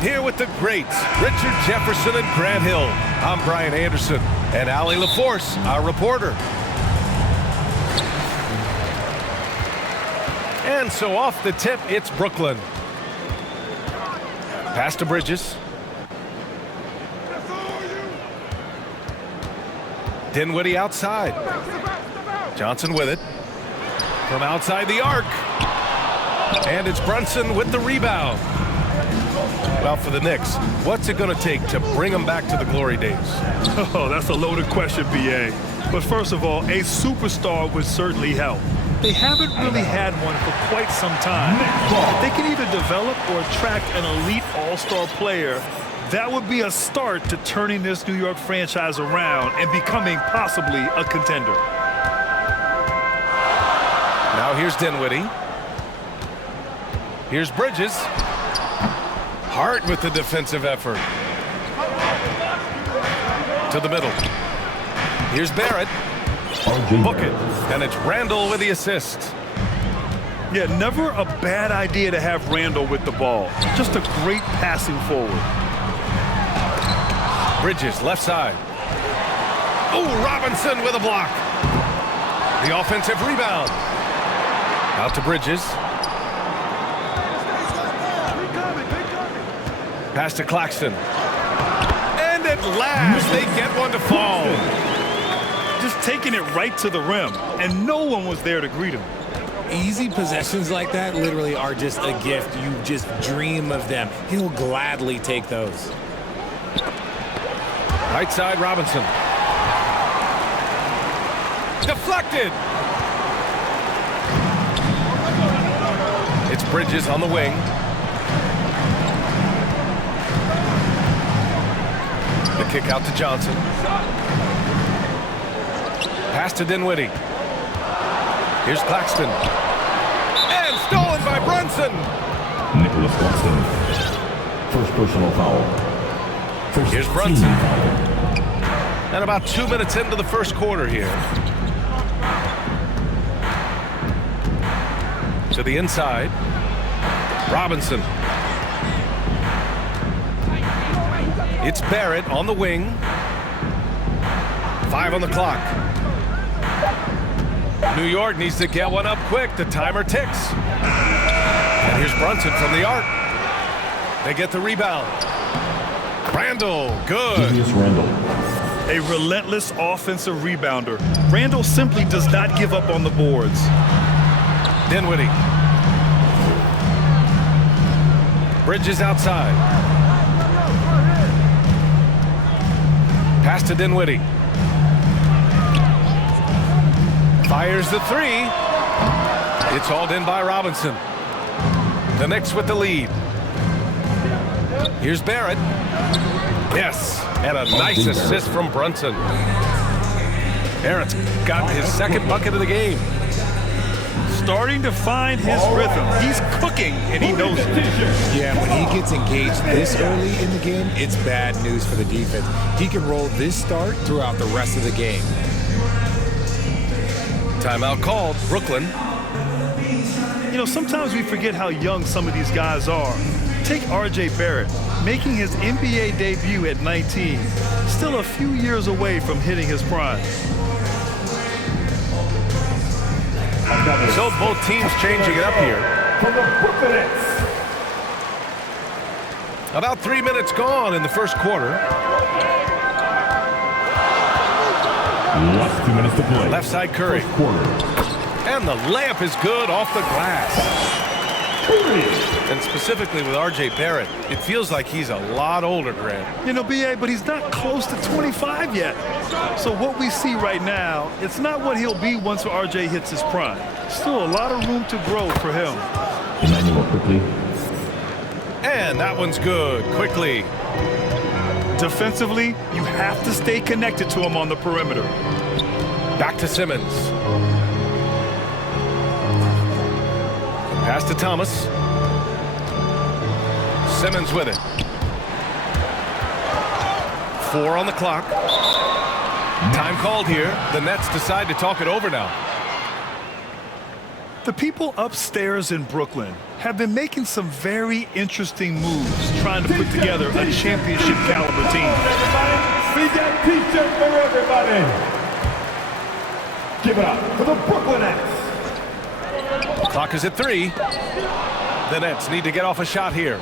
Here with the greats, Richard Jefferson and Grant Hill. I'm Brian Anderson, and Allie LaForce, our reporter. And so off the tip, it's Brooklyn. Pass to Bridges. Dinwiddie outside. Johnson with it. From outside the arc. And it's Brunson with the rebound. Well, for the Knicks, what's it going to take to bring them back to the glory days? Oh, that's a loaded question, B.A. But first of all, a superstar would certainly help. They haven't really had one for quite some time. If they can either develop or attract an elite all-star player, that would be a start to turning this New York franchise around and becoming possibly a contender. Now here's Dinwiddie. Here's Bridges. Hart with the defensive effort. To the middle. Here's Barrett. Book it. And it's Randall with the assist. Yeah, never a bad idea to have Randall with the ball. Just a great passing forward. Bridges, left side. Oh, Robinson with a block. The offensive rebound. Out to Bridges. Pass to Claxton. And at last, they get one to fall. Just taking it right to the rim, and no one was there to greet him. Easy possessions like that literally are just a gift. You just dream of them. He'll gladly take those. Right side, Robinson. Deflected. It's Bridges on the wing. The kick out to Johnson. Pass to Dinwiddie. Here's Claxton. And stolen by Brunson. Nicholas Claxton. First personal foul. Here's Brunson. And about 2 minutes into the first quarter here. To the inside. Robinson. It's Barrett on the wing. 5 on the clock. New York needs to get one up quick. The timer ticks. And here's Brunson from the arc. They get the rebound. Randall, good. A relentless offensive rebounder. Randall simply does not give up on the boards. Dinwiddie. Bridges outside. Pass to Dinwiddie. Fires the three. It's hauled in by Robinson. The Knicks with the lead. Here's Barrett. Yes, and a nice assist from Brunson. Barrett's got his second bucket of the game. Starting to find his rhythm. He's cooking, and he knows it. Yeah, when he gets engaged this early in the game, it's bad news for the defense. He can roll this start throughout the rest of the game. Timeout called. Brooklyn. You know, sometimes we forget how young some of these guys are. Take R.J. Barrett, making his NBA debut at 19. Still a few years away from hitting his prime. So both teams changing it up here. From the Brooklyn Nets. About 3 minutes gone in the first quarter. Last 2 minutes to play. Left side Curry. First quarter. And the layup is good off the glass. And specifically with R.J. Barrett, it feels like he's a lot older, Grant. You know, B.A., but he's not close to 25 yet. So what we see right now, it's not what he'll be once R.J. hits his prime. Still a lot of room to grow for him. Emmanuel quickly. And that one's good. Quickly. Defensively, you have to stay connected to him on the perimeter. Back to Simmons. Pass to Thomas. Simmons with it. 4 on the clock. Time called here. The Nets decide to talk it over now. The people upstairs in Brooklyn have been making some very interesting moves trying to put together a championship caliber team. We got t-shirts for everybody. Give it up for the Brooklyn Nets. Clock is at 3. The Nets need to get off a shot here.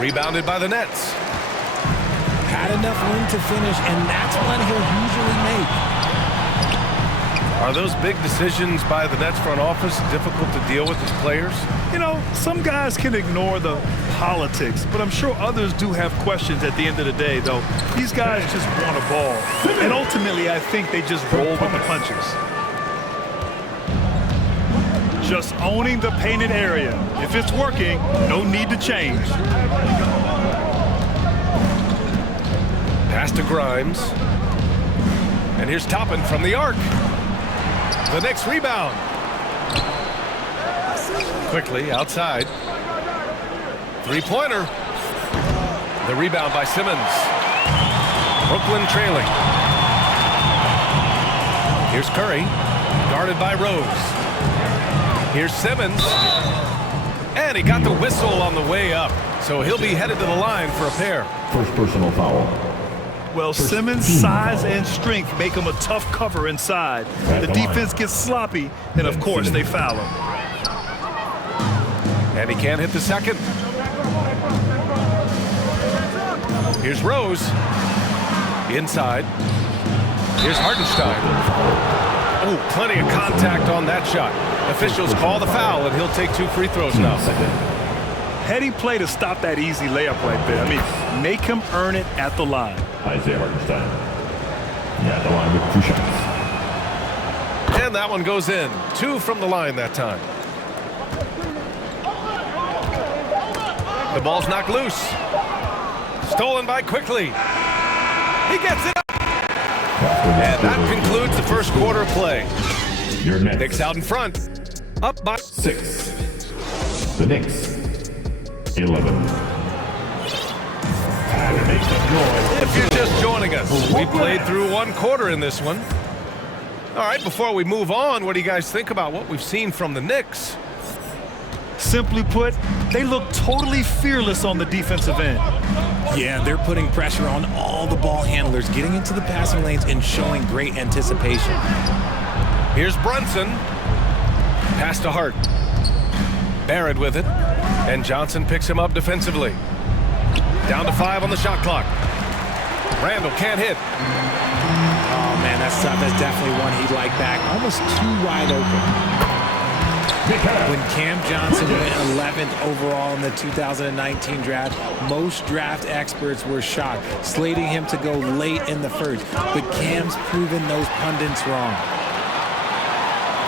Rebounded by the Nets. Had enough room to finish, and that's one he'll usually make. Are those big decisions by the Nets front office difficult to deal with as players? You know, some guys can ignore the politics, but I'm sure others do have questions at the end of the day, though. These guys just want a ball. And ultimately, I think they just roll with the punches. Just owning the painted area. If it's working, no need to change. Pass to Grimes. And here's Toppin from the arc. The Knicks rebound. Quickly outside. Three-pointer. The rebound by Simmons. Brooklyn trailing. Here's Curry. Guarded by Rose. Here's Simmons. And he got the whistle on the way up. So he'll be headed to the line for a pair. First personal foul. Well, Simmons' size and strength make him a tough cover inside. The defense gets sloppy, and of course they foul him. And he can't hit the second. Here's Rose. Inside. Here's Hartenstein. Oh, plenty of contact on that shot. Officials call the foul, and he'll take 2 free throws now. Heady play to stop that easy layup right there. I mean, make him earn it at the line. Isaiah Hartenstein. Yeah, the line with 2 shots. And that one goes in. 2 from the line that time. The ball's knocked loose. Stolen by Quickly. He gets it up. And that concludes the first quarter of play. Your Nets. Knicks out in front. Up by 6. The Knicks. 11. If you're just joining us, we played through 1 quarter in this one. All right, before we move on, what do you guys think about what we've seen from the Knicks? Simply put, they look totally fearless on the defensive end. Yeah, they're putting pressure on all the ball handlers, getting into the passing lanes and showing great anticipation. Here's Brunson. Pass to Hart. Barrett with it. And Johnson picks him up defensively. Down to 5 on the shot clock. Randall can't hit. Oh, man, that's tough. That's definitely one he'd like back. Almost too wide open. When Cam Johnson went 11th overall in the 2019 draft, most draft experts were shocked, slating him to go late in the first. But Cam's proven those pundits wrong.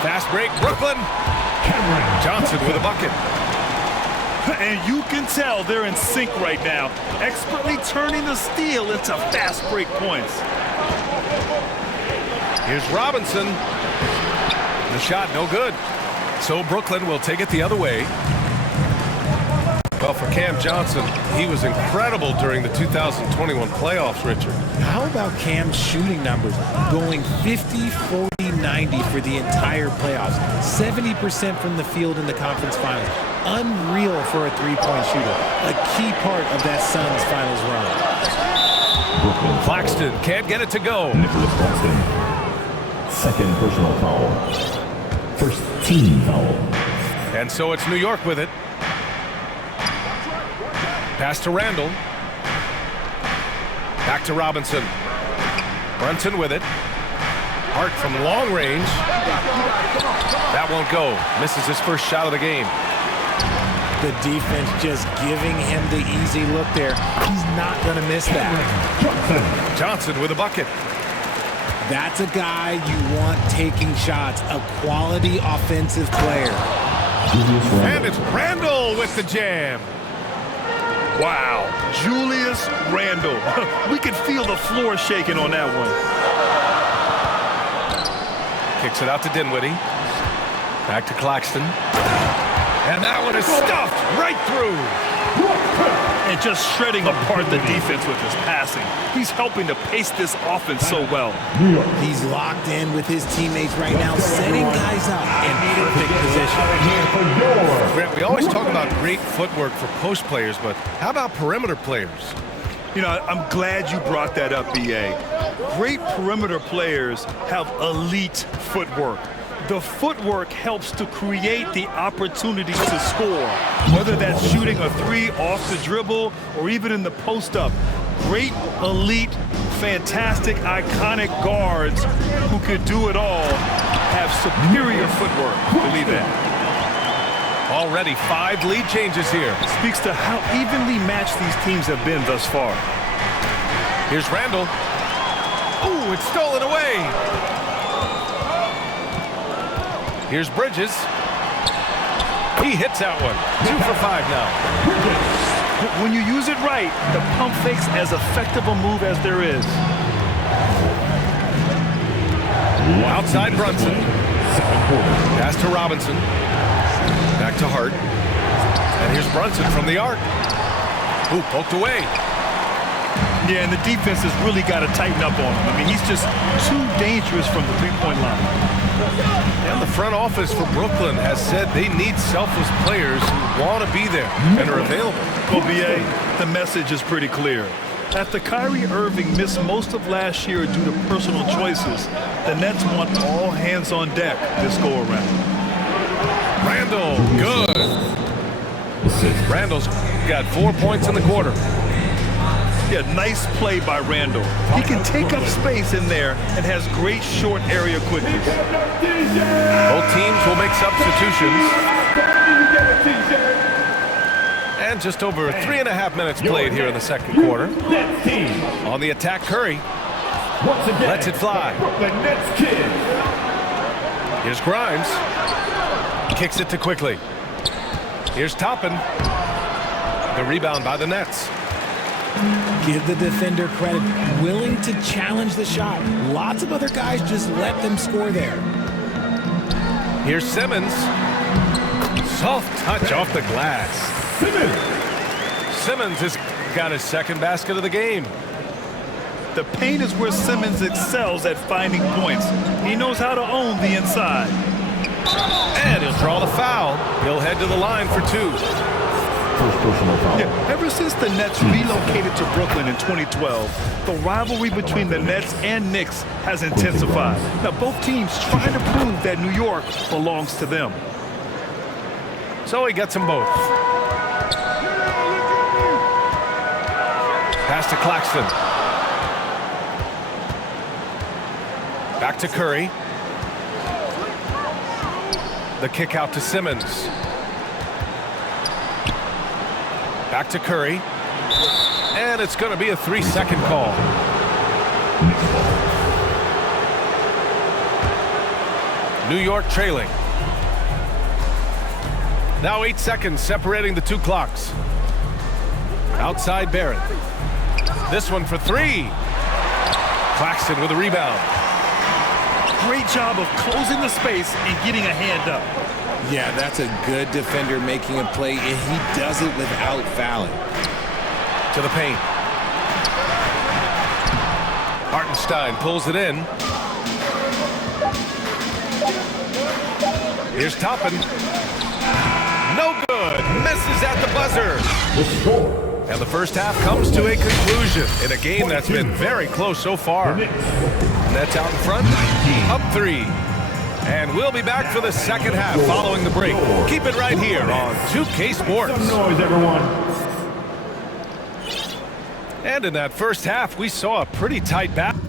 Fast break, Brooklyn. Johnson with a bucket. And you can tell they're in sync right now, expertly turning the steal into fast break points. Here's Robinson. The shot no good. So Brooklyn will take it the other way. Well, for Cam Johnson, he was incredible during the 2021 playoffs, Richard. How about Cam's shooting numbers? Going 50, 40, 90 for the entire playoffs. 70% from the field in the conference finals. Unreal for a three-point shooter. A key part of that Suns finals run. Claxton can't get it to go. Nicholas Claxton. Second personal foul. First team foul. And so it's New York with it. Pass to Randall. Back to Robinson. Brunson with it. Hart from long range. That won't go. Misses his first shot of the game. The defense just giving him the easy look there. He's not going to miss that. Johnson with a bucket. That's a guy you want taking shots. A quality offensive player. And it's Randall with the jam. Wow, Julius Randle. We could feel the floor shaking on that one. Kicks it out to Dinwiddie. Back to Claxton. And that one is stuffed right through. And just shredding apart the defense with his passing. He's helping to pace this offense so well. He's locked in with his teammates right now, setting guys up in perfect position. Grant, we always talk about great footwork for post players, but how about perimeter players? You know, I'm glad you brought that up, B.A. Great perimeter players have elite footwork. The footwork helps to create the opportunities to score, whether that's shooting a three off the dribble or even in the post-up. Great, elite, fantastic, iconic guards who could do it all have superior footwork. Believe that. Already 5 lead changes here. Speaks to how evenly matched these teams have been thus far. Here's Randall. Ooh, it's stolen away. Here's Bridges. He hits that one. 2 for 5 now. When you use it right, the pump fake's as effective a move as there is. Outside Brunson. Pass to Robinson. Back to Hart. And here's Brunson from the arc. Ooh, poked away. Yeah, and the defense has really got to tighten up on him. I mean, he's just too dangerous from the three-point line. And the front office for Brooklyn has said they need selfless players who want to be there and are available. Well, B.A., the message is pretty clear. After Kyrie Irving missed most of last year due to personal choices, the Nets want all hands on deck this go-around. Randall, good. Randall's got 4 points in the quarter. Yeah, nice play by Randall. He can take up space in there and has great short area quickness. Both teams will make substitutions. And just over 3.5 minutes played here in the second quarter. On the attack, Curry lets it fly. Here's Grimes. Kicks it to Quickly. Here's Toppin. The rebound by the Nets. Give the defender credit. Willing to challenge the shot. Lots of other guys just let them score there. Here's Simmons. Soft touch off the glass. Simmons has got his second basket of the game. The paint is where Simmons excels at finding points. He knows how to own the inside. And he'll draw the foul. He'll head to the line for 2. First personal foul. Yeah, ever since the Nets relocated to Brooklyn in 2012, the rivalry between the Nets and Knicks has intensified. Now, both teams trying to prove that New York belongs to them. So he gets them both. Pass to Claxton. Back to Curry. The kick out to Simmons. Back to Curry. And it's going to be a 3-second call. New York trailing. Now 8 seconds separating the 2 clocks. Outside Barrett. This one for 3. Claxton with a rebound. Great job of closing the space and getting a hand up. Yeah, that's a good defender making a play, and he does it without fouling. To the paint. Hartenstein pulls it in. Here's Toppin. No good. Misses at the buzzer. And the first half comes to a conclusion in a game that's been very close so far. Nets out in front, up 3. And we'll be back for the second half following the break. Keep it right here on 2K Sports. Some noise, everyone. And in that first half, we saw a pretty tight battle.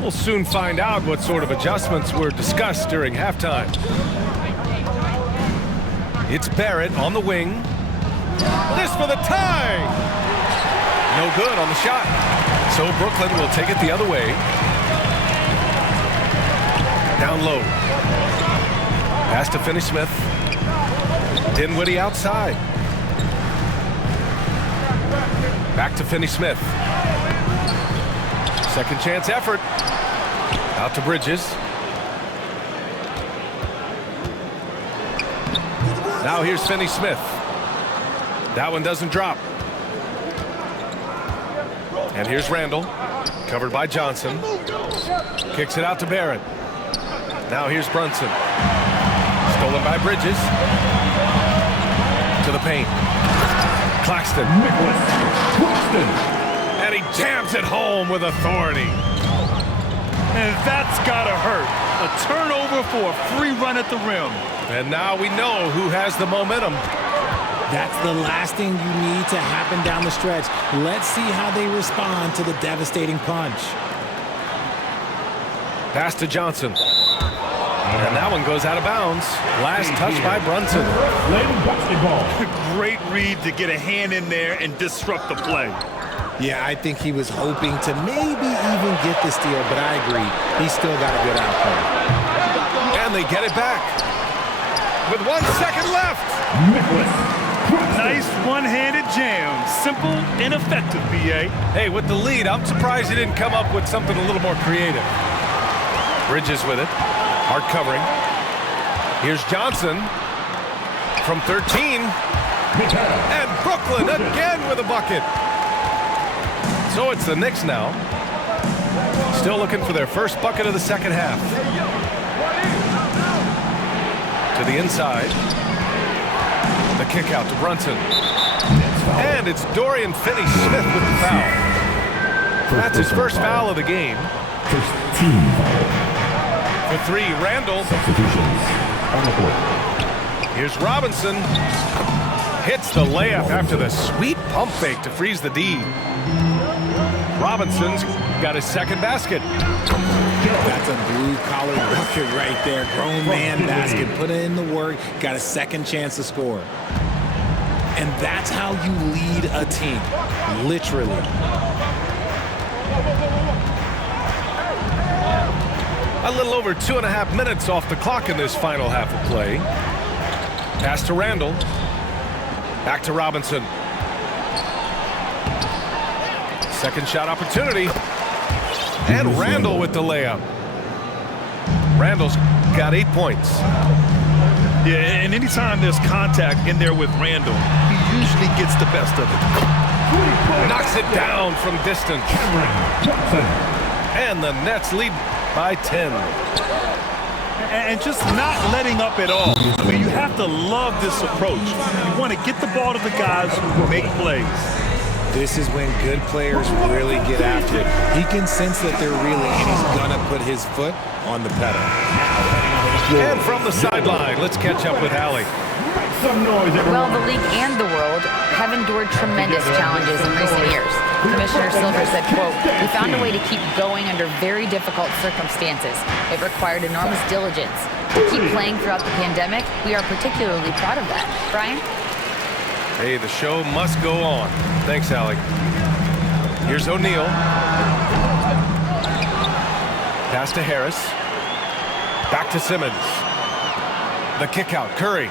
We'll soon find out what sort of adjustments were discussed during halftime. It's Barrett on the wing. This for the tie! No good on the shot. So Brooklyn will take it the other way. Down low. Pass to Finney-Smith. Dinwiddie outside. Back to Finney-Smith. Second chance effort. Out to Bridges. Now here's Finney-Smith. That one doesn't drop. And here's Randall. Covered by Johnson. Kicks it out to Barrett. Now here's Brunson. Stolen by Bridges. To the paint. Claxton. And he jams it home with authority. And that's gotta hurt. A turnover for a free run at the rim. And now we know who has the momentum. That's the last thing you need to happen down the stretch. Let's see how they respond to the devastating punch. Pass to Johnson. And that one goes out of bounds. Last touch by Brunson. Great read to get a hand in there and disrupt the play. Yeah, I think he was hoping to maybe even get the steal, but I agree. He still got a good outcome. And they get it back. With 1 second left. Nice one-handed jam. Simple and effective, B.A. Hey, with the lead, I'm surprised he didn't come up with something a little more creative. Bridges with it. Hard covering. Here's Johnson from 13. And Brooklyn again with a bucket. So it's the Knicks now. Still looking for their first bucket of the second half. To the inside. The kick out to Brunson. And it's Dorian Finney-Smith with the foul. That's his first foul of the game. First team foul. For three, Randall. Substitutions on the court. Here's Robinson. Hits the layup after the sweet pump fake to freeze the D. Robinson's got his second basket. That's a blue-collar bucket right there. Grown man basket. Put in the work. Got a second chance to score. And that's how you lead a team. Literally. A little over 2.5 minutes off the clock in this final half of play. Pass to Randall. Back to Robinson. Second shot opportunity. And Randall with the layup. Randall's got 8 points. Yeah, and anytime there's contact in there with Randall, he usually gets the best of it. Knocks it down from distance. And the Nets lead by 10. And just not letting up at all. I mean, you have to love this approach. You want to get the ball to the guys who make plays. This is when good players really get after it. He can sense that they're reeling, and he's going to put his foot on the pedal. And from the sideline, let's catch up with Allie. Well, the league and the world have endured tremendous challenges in recent years. Commissioner Silver said, quote, "We found a way to keep going under very difficult circumstances. It required enormous diligence. To keep playing throughout the pandemic, we are particularly proud of that." Brian? Hey, the show must go on. Thanks, Allie. Here's O'Neal. Pass to Harris. Back to Simmons. The kick out, Curry.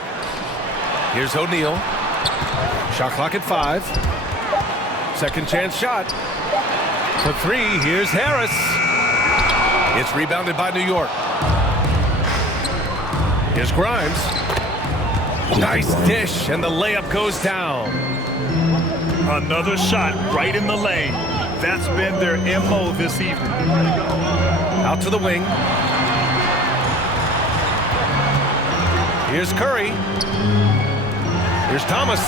Here's O'Neal. Shot clock at 5. Second chance shot. For 3, here's Harris. It's rebounded by New York. Here's Grimes. Nice dish, and the layup goes down. Another shot right in the lane. That's been their MO this evening. Out to the wing. Here's Curry. Here's Thomas.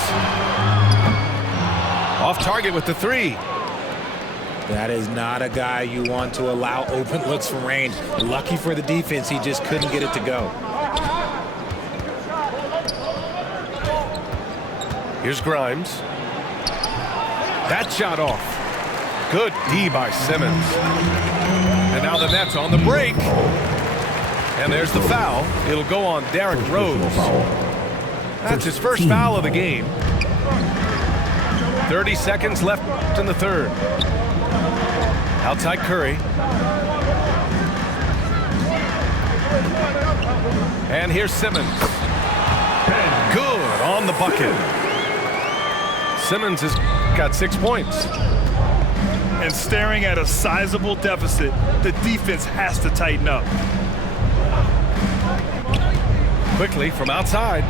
Off target with the 3. That is not a guy you want to allow open looks from range. Lucky for the defense, he just couldn't get it to go. Here's Grimes. That shot off. Good D by Simmons. And now the Nets on the break. And there's the foul. It'll go on Derrick Rose. That's his first foul of the game. 30 seconds left in the third. Outside Curry. And here's Simmons. Good on the bucket. Simmons has got 6 points. And staring at a sizable deficit, the defense has to tighten up. Quickly from outside.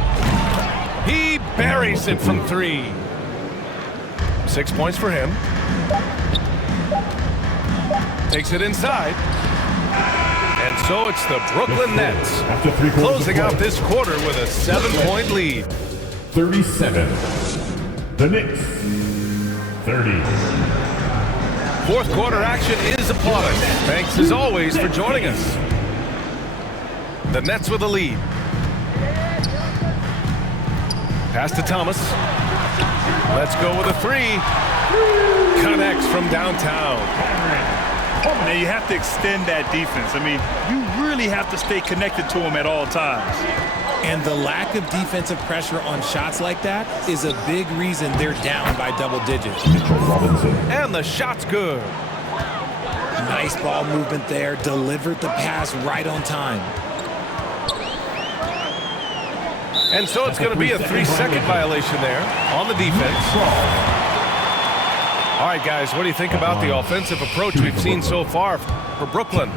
He buries it from 3. 6 points for him. Takes it inside. And so it's the Brooklyn Nets closing out this quarter with a 7-point lead. 37. The Knicks. 30. Fourth quarter action is upon us. Thanks as always for joining us. The Nets with a lead. Pass to Thomas. Let's go with a 3. Connects from downtown. Now you have to extend that defense. I mean, you really have to stay connected to them at all times. And the lack of defensive pressure on shots like that is a big reason they're down by double digits. And the shot's good. Nice ball movement there. Delivered the pass right on time. And so it's going to be a 3-second violation there on the defense. All right, guys, what do you think about the offensive approach we've seen so far for Brooklyn?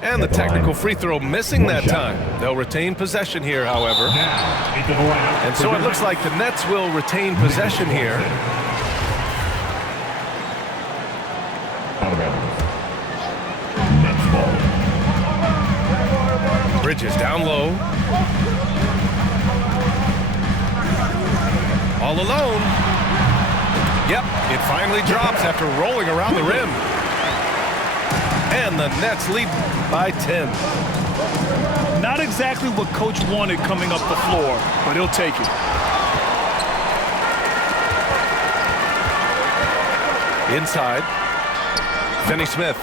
And the technical free throw missing that time. They'll retain possession here, however. And so it looks like the Nets will retain possession here. Bridges down low. All alone. Yep, it finally drops after rolling around the rim. And the Nets lead by 10. Not exactly what coach wanted coming up the floor, but he'll take it. Inside. Finney-Smith.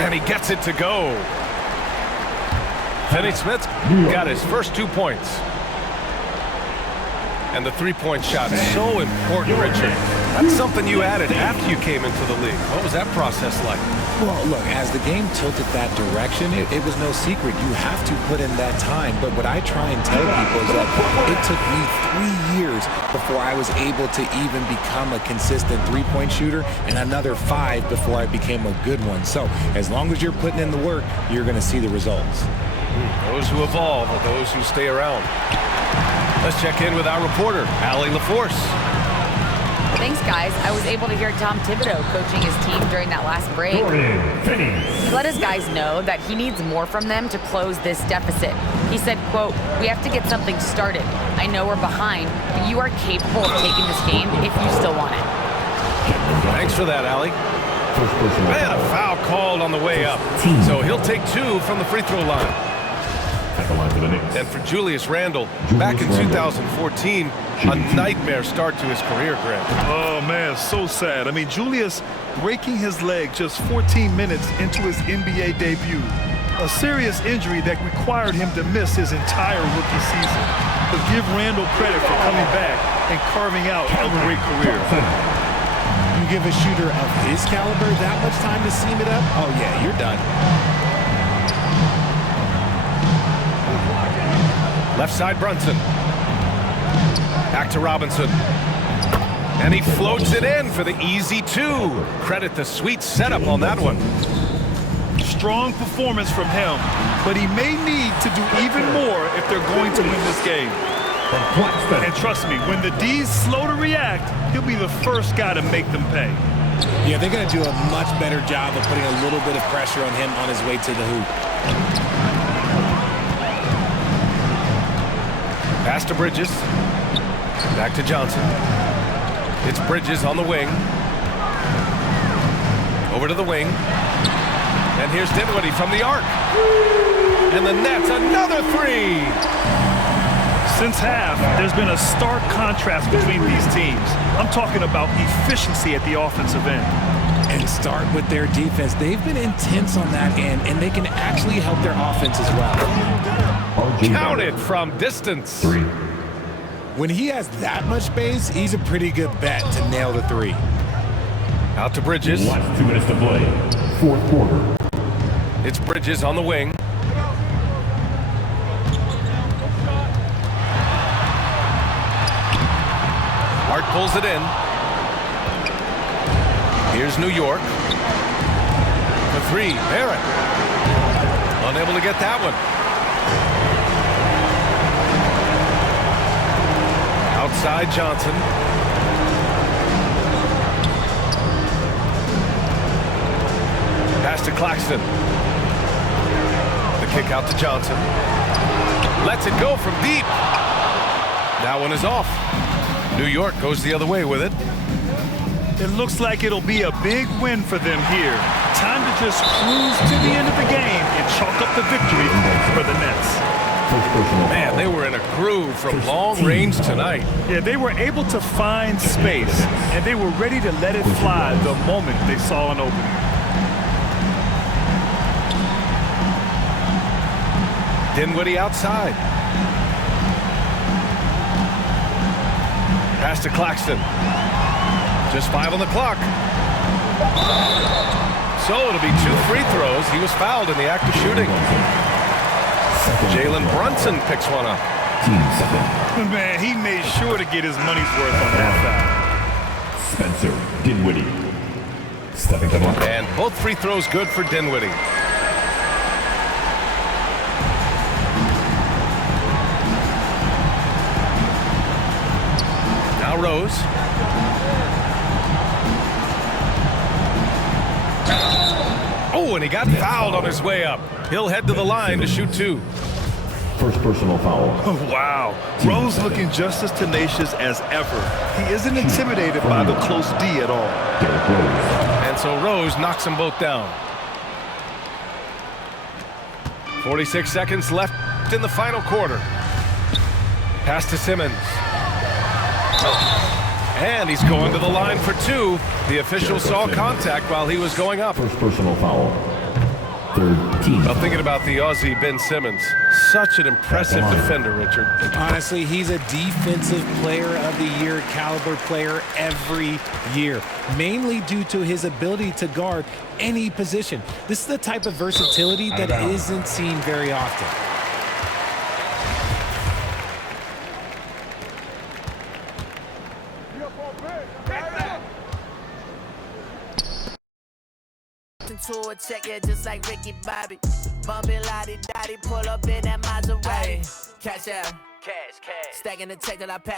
And he gets it to go. Finney-Smith got his first 2 points. And the 3-point shot is so important, Richard. That's something you added after you came into the league. What was that process like? Well, look, as the game tilted that direction, it was no secret. You have to put in that time. But what I try and tell people is that it took me 3 years before I was able to even become a consistent 3-point shooter, and another 5 before I became a good one. So as long as you're putting in the work, you're going to see the results. Those who evolve are those who stay around. Let's check in with our reporter, Allie LaForce. Thanks, guys. I was able to hear Tom Thibodeau coaching his team during that last break. He let his guys know that he needs more from them to close this deficit. He said, quote, "We have to get something started. I know we're behind, but you are capable of taking this game if you still want it." Thanks for that, Allie. And a foul called on the way up. So he'll take 2 from the free throw line. And for Julius Randle, back in 2014, a nightmare start to his career, Grant. Oh, man, so sad. I mean, Julius breaking his leg just 14 minutes into his NBA debut. A serious injury that required him to miss his entire rookie season. But give Randle credit for coming back and carving out a great career. You give a shooter of his caliber that much time to seam it up? Oh, yeah, you're done. Left side, Brunson. Back to Robinson. And he floats it in for the easy 2. Credit the sweet setup on that one. Strong performance from him, but he may need to do even more if they're going to win this game. And trust me, when the D's slow to react, he'll be the first guy to make them pay. Yeah, they're going to do a much better job of putting a little bit of pressure on him on his way to the hoop. Pass to Bridges. Back to Johnson. It's Bridges on the wing. Over to the wing. And here's Dinwiddie from the arc. And the Nets, another 3. Since half, there's been a stark contrast between these teams. I'm talking about efficiency at the offensive end. And start with their defense. They've been intense on that end, and they can actually help their offense as well. Counted from distance. 3. When he has that much space, he's a pretty good bet to nail the 3. Out to Bridges. Last 2 minutes to play. 4th quarter. It's Bridges on the wing. Hart pulls it in. Here's New York. The three, Barrett. Unable to get that one. Outside Johnson. Pass to Claxton. The kick out to Johnson. Lets it go from deep. That one is off. New York goes the other way with it. It looks like it'll be a big win for them here. Time to just cruise to the end of the game and chalk up the victory for the Nets. Man, they were in a groove from long range tonight. Yeah, they were able to find space, and they were ready to let it fly the moment they saw an opening. Dinwiddie outside. Pass to Claxton. Just 5 on the clock. So it'll be 2 free throws. He was fouled in the act of shooting. Jalen Brunson picks one up. Man, he made sure to get his money's worth on that foul. Spencer Dinwiddie. Stepping to the line. And both free throws good for Dinwiddie. Now Rose. Oh, and he got fouled on his way up. He'll head to the line to shoot 2. First personal foul. Oh, wow. Rose looking just as tenacious as ever. He isn't intimidated by the close D at all. Derrick Rose. And so Rose knocks them both down. 46 seconds left in the final quarter. Pass to Simmons. And he's going to the line for 2. The official saw contact while he was going up. First personal foul. Third team. Well, thinking about the Aussie Ben Simmons, such an impressive defender, Richard. Honestly, he's a defensive player of the year caliber player every year, mainly due to his ability to guard any position. This is the type of versatility that isn't seen very often. To a check, yeah, just like Ricky Bobby. Bumpin' lottie dotty, pull up in that Maserati. Cash out, cash, stacking the check that I pass.